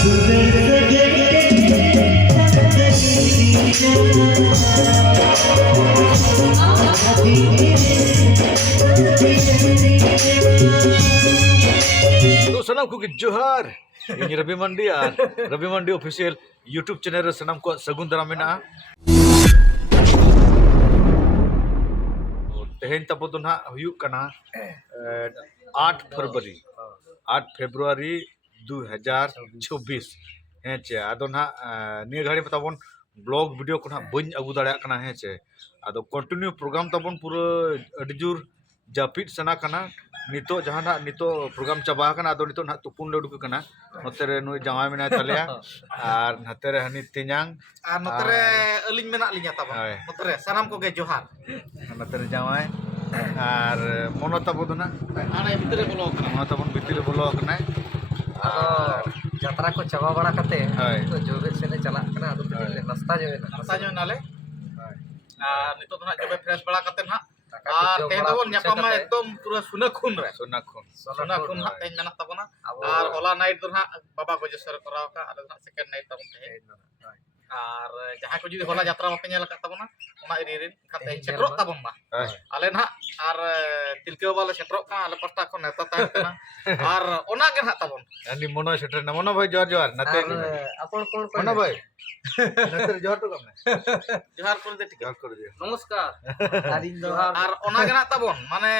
तो सनम को जोहार इन रवि मंडी और रवि मंडी ऑफिशियल यूट्यूब चैनल रे सनम को सगुन दाराम मेना तेहेन तब दो ना हुयुक कना 8 फरवरी 2024 हेचे आदो ना निया घड़ी बताबन ब्लॉग वीडियो को ना बन अगु दाड़ा कना हेचे आदो कंटिन्यू प्रोग्राम तबन पूरा अडिजुर जापिट सना कना नितो जहां ना नितो प्रोग्राम चाबा कना आदो नितो ना तुपुन लडुक कना नोतेरे नुई जामाय मेना तलेया आर नतेरे हनी तिन्यांग आर नोतेरे अलिंग मेना लिnya तबन नोतेरे सनम को गे जोहार नतेरे जामाय आर मोनो तबो दो ना आने भितरे बोलो कना मोनो तबन भितरे बोलो कना यात्रा को चाबा बड़ा करते तो जोबे से ले चला कना आदो नाश्ता जो नाले नितो तो ना जोबे फ्रेश बड़ा करते ना आर तेन तो न्यापामा एकदम पूरा सुनखुन हा तेन मेना तबना आर होला नाइट दो ना बाबा गोजेश्वर कराव का आर सेकंड नाइट तबन ते आर जहां को जुदी होला यात्रा बापे नेल का तबना ओना इरिरिन खाते सेट्रो तबन मा आले ना आर तिलके वाला सेट्रो का आले पस्ता को नेता ता ना आर ओना के ना तबन अनि मोनो सेटर ना मोनो भाई जोहार नते अपन कोन मोनो भाई नते जोहार तो कम जोहार कर दे ठीक जोहार कर दिया नमस्कार आदिन दो आर ओना के ना तबन माने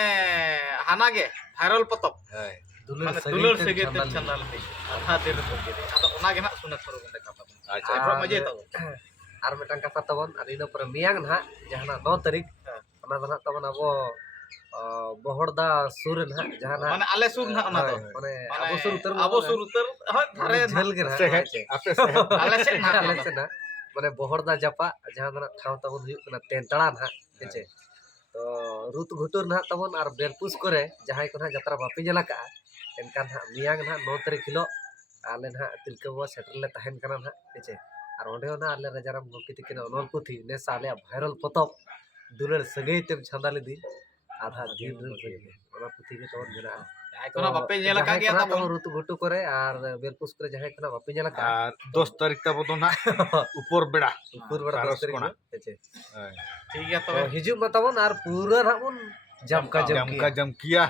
हाना गे भाइरल पतप दुलर सगे ते चैनल पे आधा दिन के आदा ओना गे ना सुनत करो बंदे का तबन अच्छा आर मजे तब आर मिटन कथा तबन आदिन पर मियांग ना जहाना 9 तारीख ओना दना तबन अबो बहड़दा सुर ना जहाना माने आले सुर ना ओना दो माने अबो सुर उतर ह धारे झल के ना आपे से आले से ना माने बहड़दा जपा जहां दना ठाव तबन हुयु कना तेंतड़ा ना हेचे तो रुत घुटुर ना तबन आर बेलपुस करे जहां को ना यात्रा बापी जला का एनकान हा मियांग ना 9 तारीख हिलो आले ना तिलके बो सेटर ले तहन कना ना हेचे आर ओंडे ना आले राजाराम गोकी तिकिन अनल पुथी ने साले भाइरल पतप दुलर सगई तेम छंदा ले दी आधा दिन ओना पुथी के तोन मेना कोना बापे नेला का गया तब रुत घुटु करे आर बेलपुस करे जहां कोना बापी जला का 10 तारीख तब तो ना ऊपर बेड़ा 10 तारीख हेचे ठीक है तब हिजु मतबन आर पूरा Raman जमकिया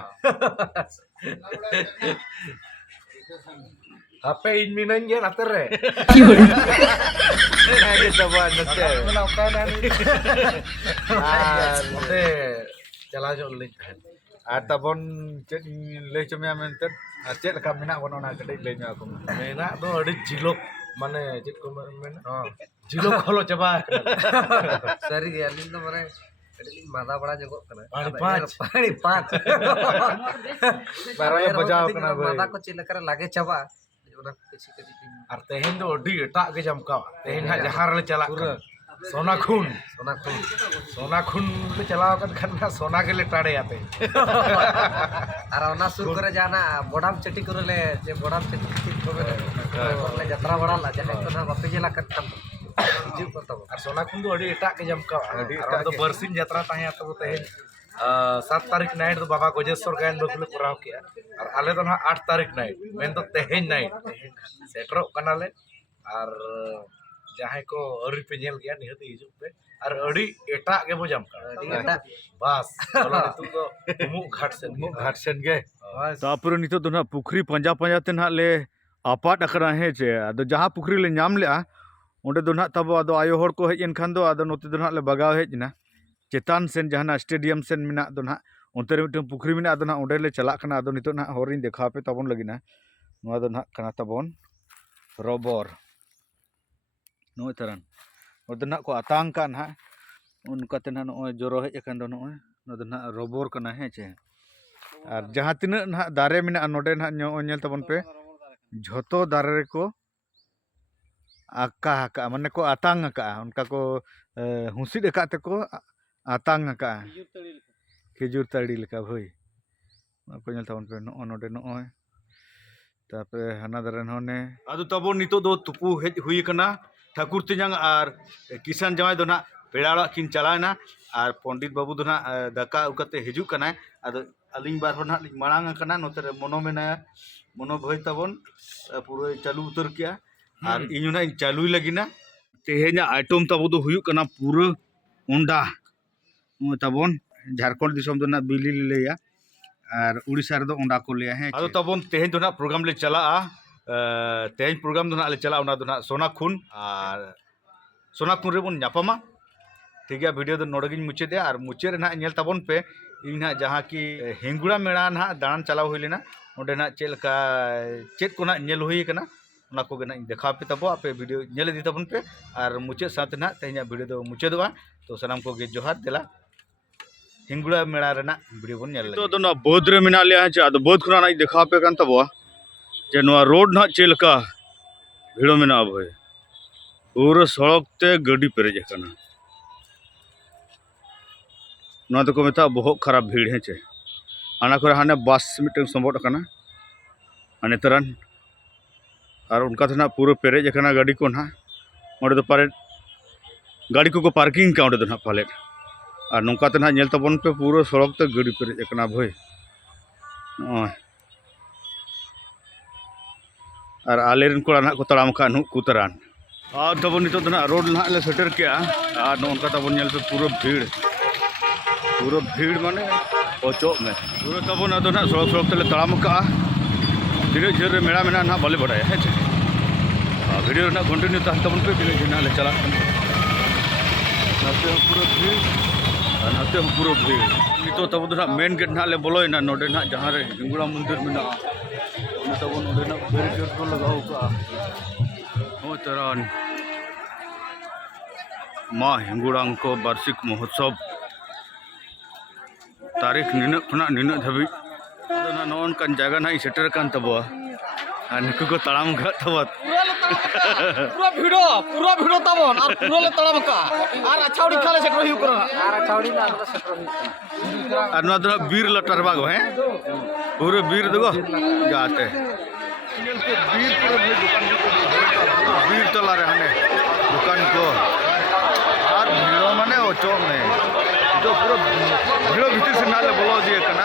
Apa ini nanya nater re? Nanya coba nater. Kenapa nanti? Nanti jalan jauh lagi. Ataupun cek le cuma menten, cek lekam mina kono nak kedai le nya aku. Mina tuh ada jilok mana cek mana? Jilok kalau coba. Sorry ya, ini tuh mana? मादा बड़ा जगह कना पानी पाँच बारह बजाव कना मादा को चिल्ला करे लागे चबा ओना किछि कदी आर तेहेन दो अडी एटा के जमका तेहेन हा जहार ले चला सोना खून ले चला कन खन्ना सोना के ले टाड़े आते आर ओना सुर करे जाना बोडाम चटी करे ले जे बोडाम चटी करे ले यात्रा बड़ा ला जहां तो ना बापे जेला कन और सोना खुंदू अड़ी एटा के जमका अड़ी एटा तो बरसिन यात्रा ताहे तो तेहेन 7 तारीख नाइट तो बाबा गोजेश्वर गायन बकुले कराव किया और आले तो ना 8 तारीख नाइट मेन तो तेहेन नाइट सेटरो कनाले और जहां को अरी पे नेल गया निहत हिजु पे और अड़ी एटा के बो जमका एटा बस चलो तो मुख घाट सेन गे तापर नितो तो ना पुखरी पंजा ते ना ले आपाट अकरा हे जे अदो जहां पुखरी ले नाम ले ओंडे दो ना तब आदो आयो हर को हेज एनखान दो आदो नोते दो ना ले बगाव हेजना चेतान सेन जहां स्टेडियम सेन मिना दो ना ओंते रे मिटन पुखरी मिना दो ना ओंडे ले चला कना आदो नितो ना हरिन देखा पे तबन लगिना नोआ दो ना कना तबन रबर नोय तरन ओदो ना को आतांग का ना उनका ते ना नोय जोरो हेज एखान दो नोय नो दो ना रबर कना हेचे और जहां तिना ना दारे मिना नोडे ना नेल तबन पे झोतो दारे रे को आका माने को आतांग का उनका को हुसिद का ते को आतांग का खिजुर तड़ी लेका भई को नेल तबन पे नो नोडे नोय तापे हाना दरे होने आदो तबो नितो दो तुपु हेज हुई कना ठाकुर तियांग आर किसान जमाय दो ना पेड़ाड़ा किन चलाना और पंडित बाबू दो ना दाका उकते हिजु कना आदो अलिंग बार हो ना मांग कना नोते मोनो मेना मनो भाई तबन पूरा चालू उतर किया और इन चालू लगिना तेहेना आइटम तब दो हुयुक कना पूरा उंडा तबन झारखंड दिसम दो ना बिली लेया और उड़ीसा रे दो उंडा को लेया है आदो तबन तेहेन दो ना प्रोग्राम ले चला तेहेन प्रोग्राम दो ना ले चला उना दो ना सोनाखुन और सोनाखुन रे बन न्यापामा ठीक है वीडियो दो नोडगिन मुचे दे और मुचे रे ना नेल तबन पे इन ना जहां की हेंगुड़ा मेला ना दान चलाव हुई लेना ओंडे ना चेलका चेत को ना नेल हुई कना ना को ना देखा पे तब आप वीडियो नेल दी तबन पे और मुचे साथ ना तेना वीडियो दो मुचे दो तो सनाम को गे जोहार देला हिंगुड़ा मेला रे ना वीडियो बन नेल तो ना बोध रे मिना लिया है आदो बोध खुना ना देखा पे कान तब जे नवा रोड ना चेलका भिड़ो मिना भाई पूरा सड़क ते गाड़ी पेरेज कना ना तो को मेता बहुत खराब भीड़ है चे आना करे हाने बस मिटन संबोट कना हाने तरन और उनका तो ना पूरा पेरेज कना गाड़ी को ना ओडे तो पारे गाड़ी को पार्किंग का ओडे तो ना पाले और नौका तो ना नेल तबन पे पूरा सड़क ते गाड़ी पेरेज कना भाई और आलेरन कोड़ा ना को तड़ाम का नु कुतरान और तब नितो तो ना रोड ना ले सेटर किया और नौका तबन नेल पे पूरा भीड़ माने ओचो में पूरा तब ना तो ना सड़क सड़क तले तड़ाम का धीरे धीरे मेला मेना ना बाले बढ़ाया है वीडियो ना कंटिन्यू तहन तबन पे धीरे धीरे ना ले चला नाते पूरा भीड़ और नाते पूरा भीड़ नितो तब तो ना मेन गेट ना ले बोलोय ना नोडे ना जहां रे हिंगुड़ा मंदिर मेना तब नोडे ना बैरिकेड को लगाओ का ओ तरन मां हिंगुड़ांग को वार्षिक महोत्सव तारीख निन खुना निन धाबी ना नौन कान जगह ना सेटर कान तबो और नुकु को तड़ाम का तबत पूरा भिड़ो तबन और पूरा ले तड़ाम का और अच्छा उड़ी खाले सेटर हिउ करना और छावड़ी ला सेटर हुई और ना तो बीर लटर बाग है पूरे बीर दगो जाते बीर पूरे दुकान बीर तला रे हने दुकान को और भीड़ो माने ओचो में जो पूरा भीड़ो भीतर से नाले बोलो दिए कना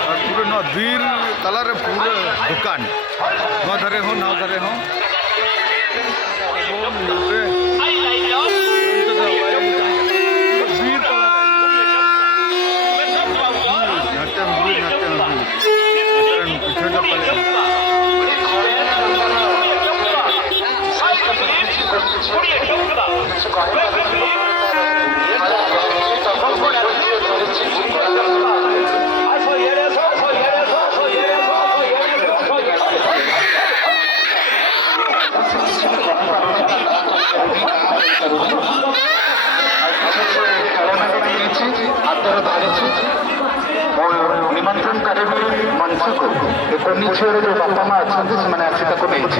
और पूरे ना बीर तला रे पूरे दुकान ना धरे हो ना धरे हो वो मिलते बीर तला नाते पीछे जो पले निमंत्रण करेंगे मंच को नीचे जो बापा माँ अच्छा से आसिका को नहीं मंच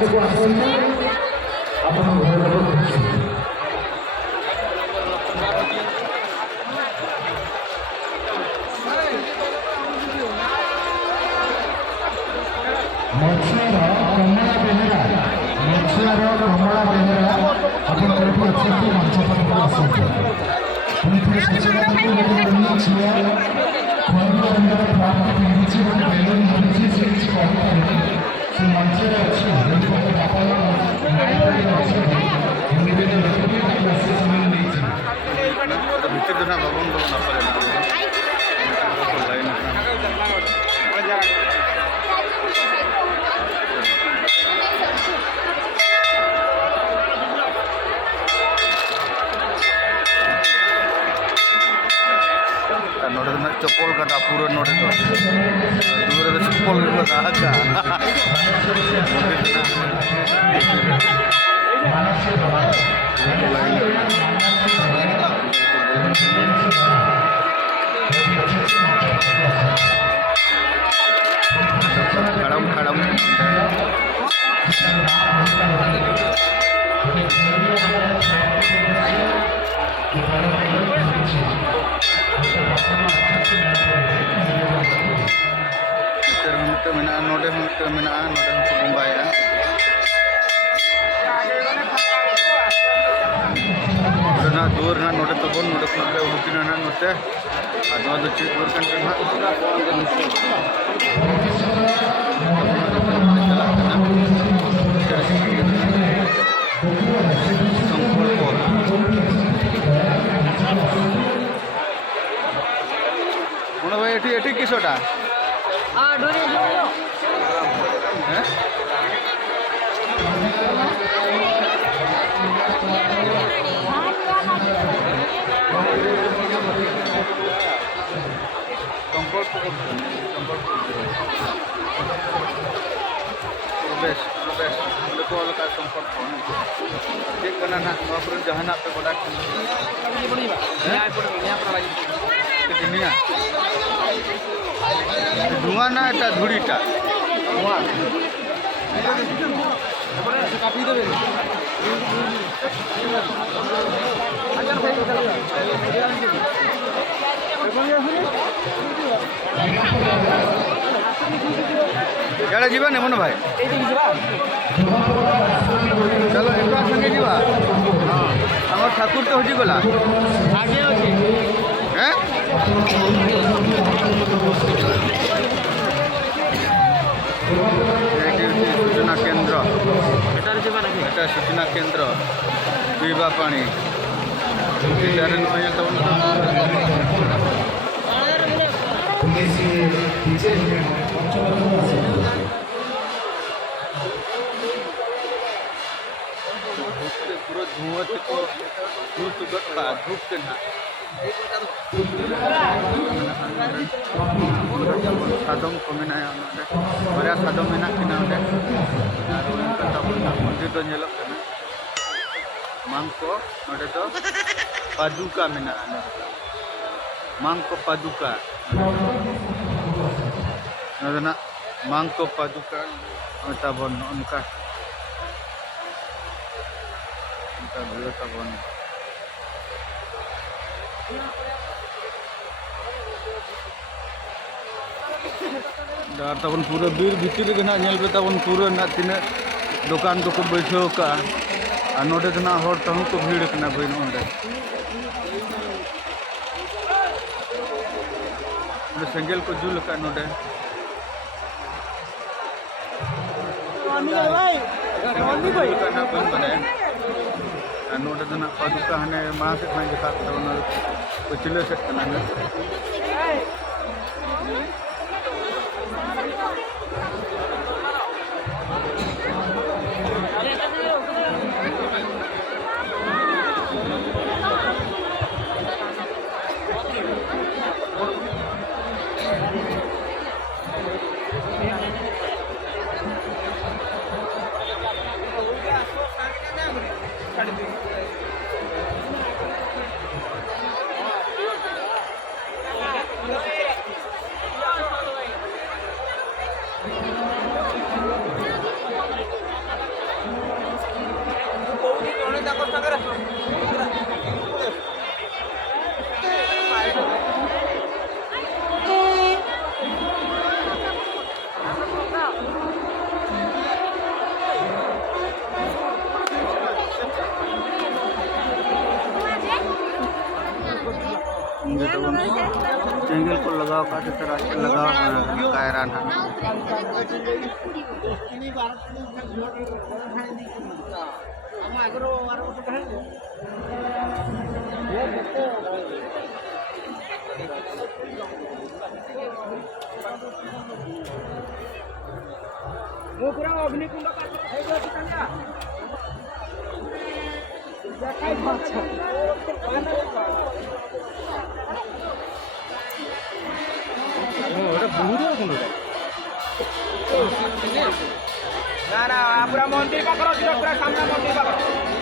को कमला बेहरा अपन तरफ अच्छे से मंच पर आसते उन्हें फिर सोचना था कि दुनिया छिया कोई अंदर प्राप्त करने से बेलून हंसी से इस कॉल करें से मंच पर अच्छे उनको बताया नाइट अच्छे उन्हें तो रखने का कोशिश नहीं थी भीतर देना बाबन दो ना पड़े नोड़े ना चप्पल का पूरा नोड़े तो दूर तो चप्पल का नोडे बंगाया दूर ना नोडे तबन नोडे खुले उड़किना ना नोटे आदवा दो चीज दूर कंटे ना मोनो भाई एटी एटी किसोटा हाँ डोरी हैं जहाना पे बड़ा धुआं ना এটা ধুড়িটা यार जीवा ने मन भाई चलो एक संगे जीवा हम ठाकुर तो होजी गला आगे होजी हैं सूचना केंद्र এটা सूचना केंद्र पीवा पानी पूरा धुआं को धूप के ना सादम को मेना बड़ा सादम मेना किना मंदिर तो नेलक मांग को नोडे तो पादुका मेना मांग को पादुका नदना मांग को पादुका तबन उनका भीड़ तबन दार तबन पूरा बीर भीतर के ना नेल पे तबन पूरा ना तीन दुकान को बैठो का आ नोडे ना हर तहु को भीड़ के ना बइन ओंडे सेंगल को जुल का नोडे ना बन बने नोडे ना पादुका हने मां से खान दिखा तो को चिले से ना चेंगल को लगाओ का तरह लगाओ कायरा ना पूरा अग्निकुंड ना ना पूरा मंदिर पाखर अच्छी पूरा सामना मंदिर पाखर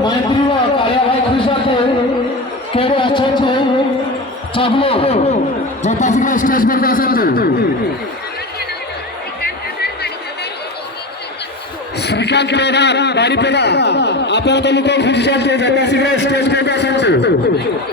मैत्री व कार्यवाही खुशाते केडे अच्छे चाबलो जतासिका स्टेज पर आसନ୍ତୁ श्रीकांत पेड़ा बाड़ी पेड़ा आपण तो लोक खुशाते जतासिका स्टेज पर आसନ୍ତୁ